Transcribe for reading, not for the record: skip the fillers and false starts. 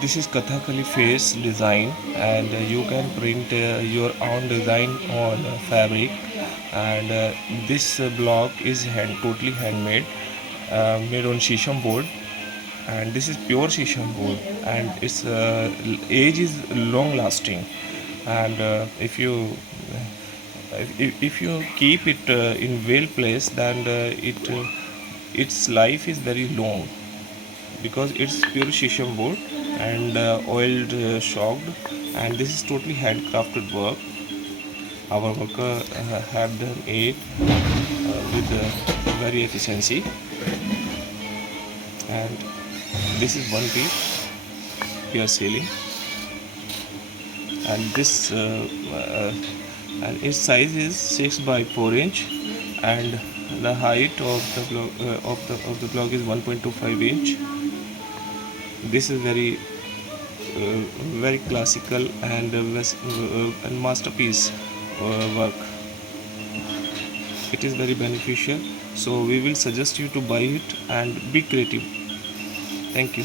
This is Kathakali face design, and you can print your own design on fabric. And this block is totally handmade, made on shisham board, and this is pure shisham board, and its age is long lasting. And if you keep it in well place, then its life is very long, because it's pure shisham wood and oiled shocked, and this is totally handcrafted work. Our worker have done it with very efficiency. And this is one piece we are selling, and this and its size is 6 by 4 inch, and the height of the block of the block is 1.25 inch. This is very classical and masterpiece work. It is very beneficial, so we will suggest you to buy it and be creative. Thank you.